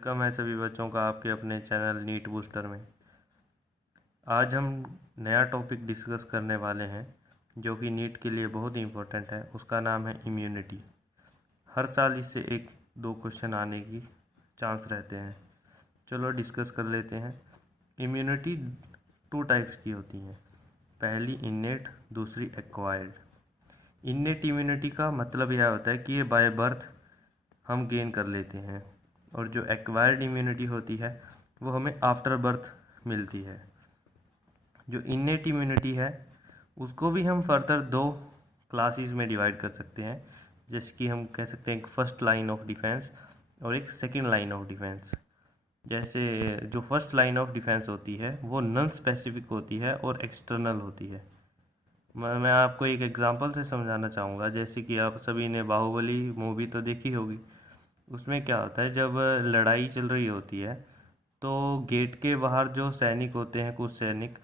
Welcome है सभी बच्चों का आपके अपने चैनल नीट बूस्टर में। आज हम नया टॉपिक डिस्कस करने वाले हैं जो कि नीट के लिए बहुत ही इम्पोर्टेंट है। उसका नाम है इम्यूनिटी। हर साल इससे एक दो क्वेश्चन आने की चांस रहते हैं। चलो डिस्कस कर लेते हैं। इम्यूनिटी 2 टाइप्स की होती हैं। पहली इन्नेट, दूसरी एक्वायर्ड। इन्नेट इम्यूनिटी का मतलब यह होता है कि ये बाय बर्थ हम गेन कर लेते हैं, और जो एक्वायर्ड इम्यूनिटी होती है वो हमें आफ्टर बर्थ मिलती है। जो इन्नेट इम्यूनिटी है उसको भी हम फर्दर 2 क्लासेस में डिवाइड कर सकते हैं, जैसे कि हम कह सकते हैं एक फर्स्ट लाइन ऑफ डिफेंस और एक सेकंड लाइन ऑफ डिफेंस। जैसे जो फर्स्ट लाइन ऑफ डिफेंस होती है वो नॉन स्पेसिफिक होती है और एक्सटर्नल होती है। मैं आपको एक एग्जांपल से समझाना चाहूँगा। जैसे कि आप सभी ने बाहुबली मूवी तो देखी होगी। उसमें क्या होता है, जब लड़ाई चल रही होती है तो गेट के बाहर जो सैनिक होते हैं, कुछ सैनिक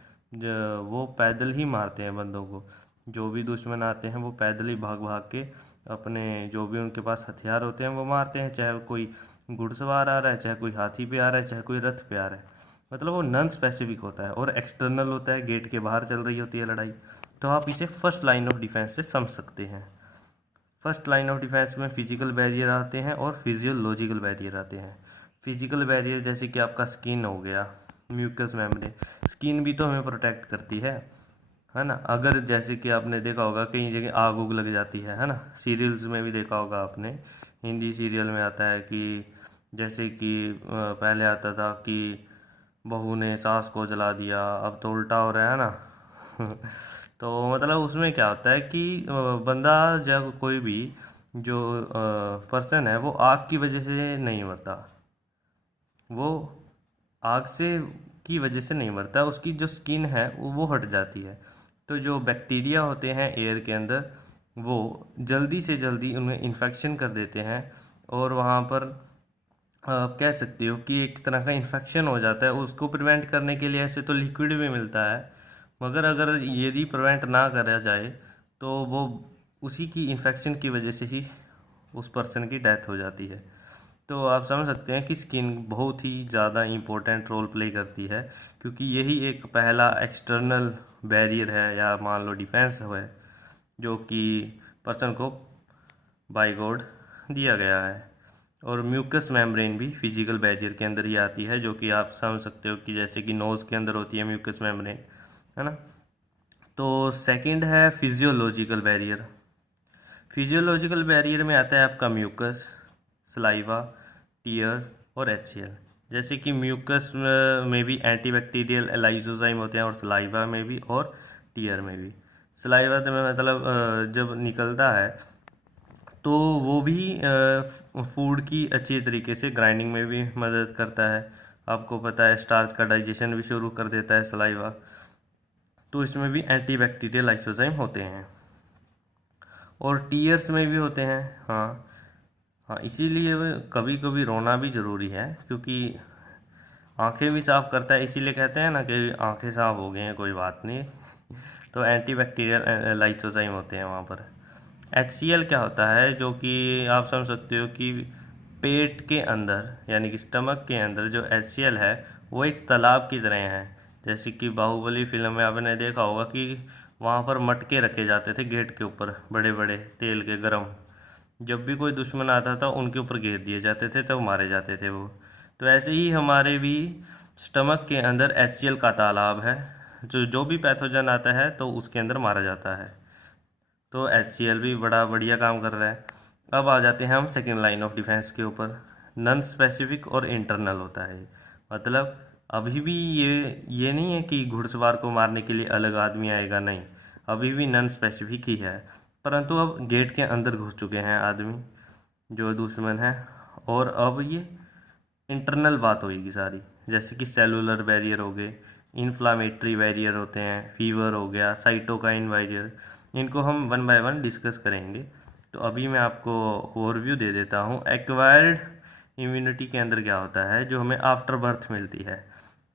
वो पैदल ही मारते हैं बंदों को। जो भी दुश्मन आते हैं वो पैदल ही भाग भाग के अपने जो भी उनके पास हथियार होते हैं वो मारते हैं। चाहे कोई घुड़सवार आ रहा है, चाहे कोई हाथी पे आ रहा है, चाहे कोई रथ पे आ रहा है। मतलब वो नॉन स्पेसिफिक होता है और एक्सटर्नल होता है, गेट के बाहर चल रही होती है लड़ाई। तो आप इसे फर्स्ट लाइन ऑफ डिफेंस से समझ सकते हैं। फर्स्ट लाइन ऑफ डिफेंस में फिजिकल बैरियर आते हैं और फिजियोलॉजिकल बैरियर आते हैं। फिजिकल बैरियर जैसे कि आपका स्किन हो गया, म्यूकस मेम्ब्रेन। स्किन भी तो हमें प्रोटेक्ट करती है ना। अगर जैसे कि आपने देखा होगा कई जगह आग उग लग जाती है ना। सीरियल्स में भी देखा होगा आपने, हिंदी सीरियल में आता है कि जैसे कि पहले आता था कि बहू ने सास को जला दिया, अब तो उल्टा हो रहा है ना। तो मतलब उसमें क्या होता है कि बंदा जब कोई भी जो पर्सन है वो आग की वजह से नहीं मरता, वो आग से की वजह से नहीं मरता, उसकी जो स्किन है वो हट जाती है। तो जो बैक्टीरिया होते हैं एयर के अंदर वो जल्दी से जल्दी उनमें इन्फेक्शन कर देते हैं, और वहाँ पर आप कह सकते हो कि एक तरह का इन्फेक्शन हो जाता है। उसको प्रिवेंट करने के लिए ऐसे तो लिक्विड भी मिलता है, मगर अगर यदि प्रिवेंट ना करा जाए तो वो उसी की इन्फेक्शन की वजह से ही उस पर्सन की डेथ हो जाती है। तो आप समझ सकते हैं कि स्किन बहुत ही ज़्यादा इम्पोर्टेंट रोल प्ले करती है, क्योंकि यही एक पहला एक्सटर्नल बैरियर है या मान लो डिफेंस है जो कि पर्सन को बाय गॉड दिया गया है। और म्यूकस मेम्ब्रेन भी फिजिकल बैरियर के अंदर ही आती है, जो कि आप समझ सकते हो कि जैसे कि नोज़ के अंदर होती है म्यूकस मेम्ब्रेन, है ना। तो सेकंड है फिजियोलॉजिकल बैरियर। फिजियोलॉजिकल बैरियर में आता है आपका म्यूकस, सलाइवा, टीयर और HCl। जैसे कि म्यूकस में भी एंटीबैक्टीरियल लाइसोजाइम होते हैं, और सलाइवा में भी और टीयर में भी। सलाइवा तो मतलब जब निकलता है तो वो भी फूड की अच्छी तरीके से ग्राइंडिंग में भी मदद करता है। आपको पता है स्टार्च का डाइजेशन भी शुरू कर देता है सलाइवा। तो इसमें भी एंटीबैक्टीरियल लाइसोजाइम होते हैं, और टीयर्स में भी होते हैं। हाँ हाँ, इसीलिए कभी कभी रोना भी ज़रूरी है, क्योंकि आंखें भी साफ करता है। इसीलिए कहते हैं ना कि आंखें साफ हो गई हैं, कोई बात नहीं। तो एंटीबैक्टीरियल लाइसोजाइम होते हैं वहाँ पर। HCl क्या होता है, जो कि आप समझ सकते हो कि पेट के अंदर यानी कि स्टमक के अंदर जो HCl है वो एक तालाब की तरह है। जैसे कि बाहुबली फिल्म में आपने देखा होगा कि वहाँ पर मटके रखे जाते थे गेट के ऊपर, बड़े बड़े तेल के गरम। जब भी कोई दुश्मन आता था उनके ऊपर घेर दिए जाते थे, तब मारे जाते थे वो। तो ऐसे ही हमारे भी स्टमक के अंदर HCl का तालाब है, जो भी पैथोजन आता है तो उसके अंदर मारा जाता है। तो HCl भी बड़ा बढ़िया काम कर रहा है। अब आ जाते हैं हम सेकेंड लाइन ऑफ डिफेंस के ऊपर। नॉन स्पेसिफिक और इंटरनल होता है। मतलब अभी भी ये नहीं है कि घुड़सवार को मारने के लिए अलग आदमी आएगा, नहीं। अभी भी नॉन स्पेसिफिक ही है, परंतु अब गेट के अंदर घुस चुके हैं आदमी जो दुश्मन है। और अब ये इंटरनल बात होगी सारी, जैसे कि सेलुलर बैरियर हो गए, इन्फ्लामेटरी बैरियर होते हैं, फीवर हो गया, साइटोकाइन बैरियर। इनको हम वन बाय वन डिस्कस करेंगे। तो अभी मैं आपको ओवरव्यू दे देता हूँ। एक्वायर्ड इम्यूनिटी के अंदर क्या होता है, जो हमें आफ्टर बर्थ मिलती है,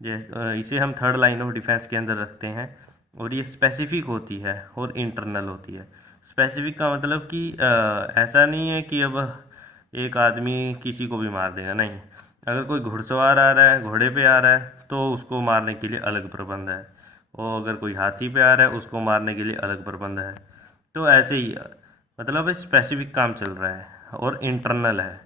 इसे हम थर्ड लाइन ऑफ डिफेंस के अंदर रखते हैं। और ये स्पेसिफिक होती है और इंटरनल होती है। स्पेसिफिक का मतलब कि ऐसा नहीं है कि अब एक आदमी किसी को भी मार देगा, नहीं। अगर कोई घुड़सवार आ रहा है, घोड़े पे आ रहा है, तो उसको मारने के लिए अलग प्रबंध है। और अगर कोई हाथी पे आ रहा है, उसको मारने के लिए अलग प्रबंध है। तो ऐसे ही मतलब स्पेसिफिक काम चल रहा है और इंटरनल है।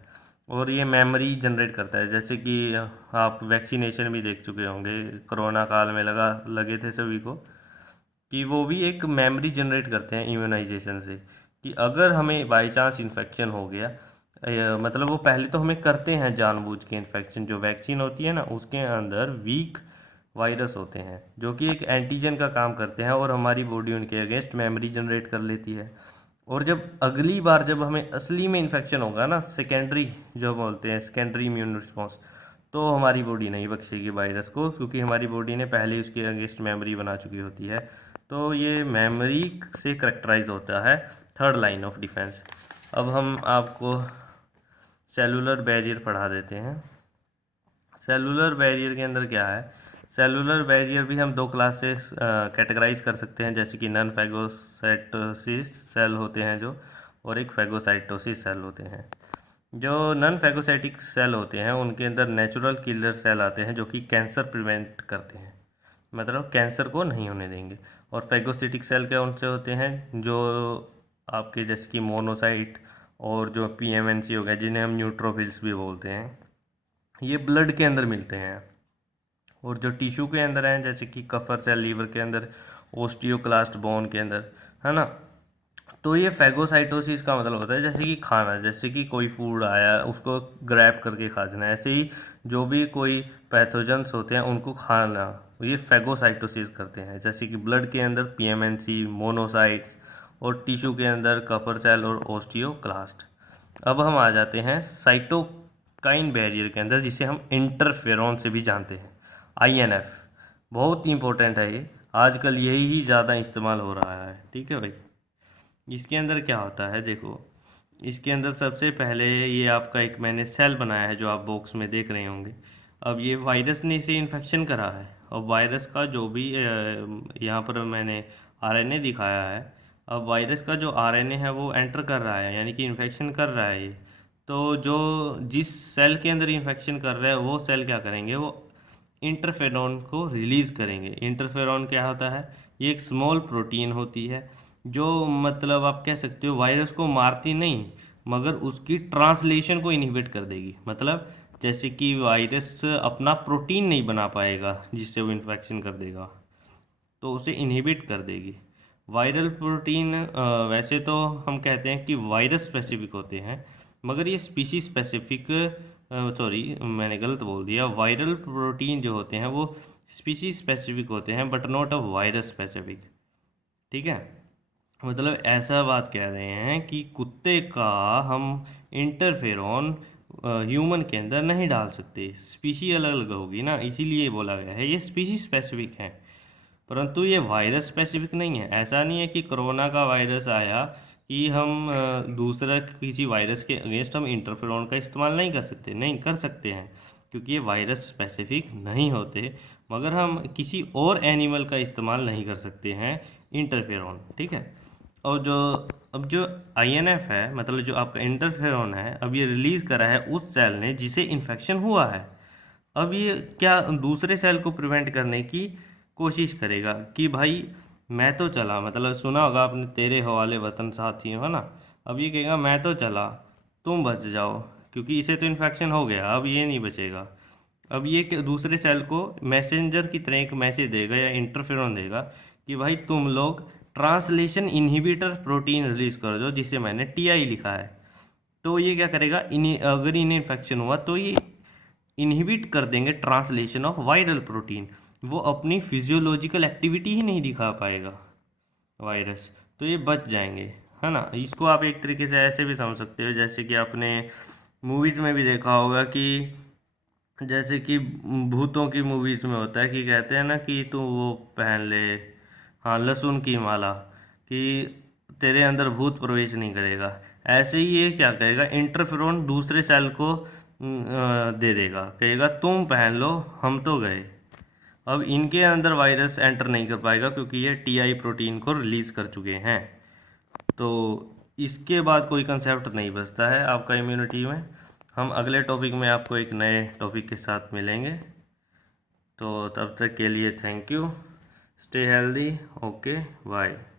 और ये मेमोरी जनरेट करता है, जैसे कि आप वैक्सीनेशन भी देख चुके होंगे, कोरोना काल में लगे थे सभी को, कि वो भी एक मेमोरी जनरेट करते हैं इम्यूनाइजेशन से, कि अगर हमें बाई चांस इन्फेक्शन हो गया, मतलब वो पहले तो हमें करते हैं जानबूझ के इन्फेक्शन। जो वैक्सीन होती है ना, उसके अंदर वीक वायरस होते हैं जो कि एक एंटीजन का काम करते हैं, और हमारी बॉडी उनके अगेंस्ट मेमोरी जनरेट कर लेती है। और जब अगली बार जब हमें असली में इन्फेक्शन होगा ना, सेकेंडरी जो बोलते हैं सेकेंडरी इम्यून रिस्पॉन्स, तो हमारी बॉडी नहीं बख्शेगी वायरस को, क्योंकि हमारी बॉडी ने पहले उसके अगेंस्ट मेमोरी बना चुकी होती है। तो ये मेमोरी से करेक्टराइज होता है थर्ड लाइन ऑफ डिफेंस। अब हम आपको सेलुलर बैरियर पढ़ा देते हैं। सेलुलर बैरियर के अंदर क्या है? सेलुलर बैरियर भी हम दो क्लासेस कैटेगराइज कर सकते हैं, जैसे कि नॉन फैगोसाइटोसिस सेल होते हैं जो, और एक फैगोसाइटोसिस सेल होते हैं। जो नॉन फैगोसाइटिक सेल होते हैं उनके अंदर नेचुरल किलर सेल आते हैं जो कि कैंसर प्रिवेंट करते हैं, मतलब कैंसर को नहीं होने देंगे। और फैगोसिटिक सेल क्या उनसे होते हैं, जो आपके जैसे कि मोनोसाइट और जो पीएमएनसी हो गया, जिन्हें हम न्यूट्रोफिल्स भी बोलते हैं, ये ब्लड के अंदर मिलते हैं। और जो टिश्यू के अंदर हैं, जैसे कि कफर सेल लीवर के अंदर, ओस्टियोक्लास्ट बोन के अंदर, है ना। तो ये फैगोसाइटोसिस का मतलब होता है जैसे कि खाना, जैसे कि कोई फूड आया उसको ग्रैब करके खा जाना, ऐसे ही जो भी कोई पैथोजेंस होते हैं उनको खाना, ये फैगोसाइटोसिस करते हैं। जैसे कि ब्लड के अंदर पीएमएनसी, मोनोसाइट्स, और टिश्यू के अंदर कफर सेल और ओस्टियोक्लास्ट। अब हम आ जाते हैं साइटोकाइन बैरियर के अंदर, जिसे हम इंटरफेरॉन से भी जानते हैं, आईएनएफ। बहुत इंपॉर्टेंट है ये, आजकल यही ही ज़्यादा इस्तेमाल हो रहा है। ठीक है भाई, इसके अंदर क्या होता है देखो। इसके अंदर सबसे पहले ये आपका एक मैंने सेल बनाया है जो आप बॉक्स में देख रहे होंगे। अब ये वायरस ने इसे इन्फेक्शन करा है, और वायरस का जो भी यहाँ पर मैंने आरएनए दिखाया है, अब वायरस का जो आरएनए है वो एंटर कर रहा है, यानी कि इन्फेक्शन कर रहा है ये। तो जो जिस सेल के अंदर इन्फेक्शन कर रहा है वो सेल क्या करेंगे, वो इंटरफेरॉन को रिलीज़ करेंगे। इंटरफेरॉन क्या होता है? ये एक स्मॉल प्रोटीन होती है जो, मतलब आप कह सकते हो वायरस को मारती नहीं, मगर उसकी ट्रांसलेशन को इनहिबिट कर देगी। मतलब जैसे कि वायरस अपना प्रोटीन नहीं बना पाएगा जिससे वो इन्फेक्शन कर देगा, तो उसे इनहिबिट कर देगी। वायरल प्रोटीन वैसे तो हम कहते हैं कि वायरस स्पेसिफिक होते हैं, मगर ये स्पीशीज स्पेसिफिक, सॉरी मैंने गलत बोल दिया, वायरल प्रोटीन जो होते हैं वो स्पीशीज स्पेसिफिक होते हैं, but not a virus specific. ठीक है, मतलब ऐसा बात कह रहे हैं कि कुत्ते का हम इंटरफेरॉन ह्यूमन के अंदर नहीं डाल सकते, स्पीशी अलग अलग होगी ना, इसीलिए बोला गया है ये स्पीशी स्पेसिफिक है। परंतु ये वायरस स्पेसिफिक नहीं है। ऐसा नहीं है कि कोरोना का वायरस आया कि हम दूसरा किसी वायरस के अगेंस्ट हम इंटरफेरॉन का इस्तेमाल नहीं कर सकते, नहीं कर सकते हैं, क्योंकि ये वायरस स्पेसिफिक नहीं होते। मगर हम किसी और एनिमल का इस्तेमाल नहीं कर सकते हैं इंटरफेरॉन। ठीक है, और जो अब जो आईएनएफ है, मतलब जो आपका इंटरफेरॉन है, अब ये रिलीज़ करा है उस सेल ने जिसे इन्फेक्शन हुआ है। अब ये क्या दूसरे सेल को प्रिवेंट करने की कोशिश करेगा कि भाई मैं तो चला, मतलब सुना होगा आपने, तेरे हवाले वतन साथी है ना। अब ये कहेगा मैं तो चला, तुम बच जाओ, क्योंकि इसे तो इन्फेक्शन हो गया, अब ये नहीं बचेगा। अब ये दूसरे सेल को मैसेंजर की तरह एक मैसेज देगा या इंटरफेरॉन देगा कि भाई तुम लोग ट्रांसलेशन इनहिबिटर प्रोटीन रिलीज कर दो, जिसे मैंने टीआई लिखा है। तो ये क्या करेगा, इन्हें अगर इन्हें इन्फेक्शन हुआ तो ये इनहिबिट कर देंगे ट्रांसलेशन ऑफ वायरल प्रोटीन, वो अपनी फिजियोलॉजिकल एक्टिविटी ही नहीं दिखा पाएगा वायरस, तो ये बच जाएंगे, है ना। इसको आप एक तरीके से ऐसे भी समझ सकते हो, जैसे कि आपने मूवीज़ में भी देखा होगा कि जैसे कि भूतों की मूवीज़ में होता है कि कहते हैं ना कि तू वो पहन ले, हाँ, लहसुन की माला, कि तेरे अंदर भूत प्रवेश नहीं करेगा। ऐसे ही ये क्या करेगा, इंटरफेरॉन दूसरे सेल को दे देगा, कहेगा तुम पहन लो, हम तो गए। अब इनके अंदर वायरस एंटर नहीं कर पाएगा क्योंकि ये टीआई प्रोटीन को रिलीज कर चुके हैं। तो इसके बाद कोई कंसेप्ट नहीं बचता है आपका इम्यूनिटी में। हम अगले टॉपिक में आपको एक नए टॉपिक के साथ मिलेंगे। तो तब तक के लिए thank you. Stay healthy. Okay bye.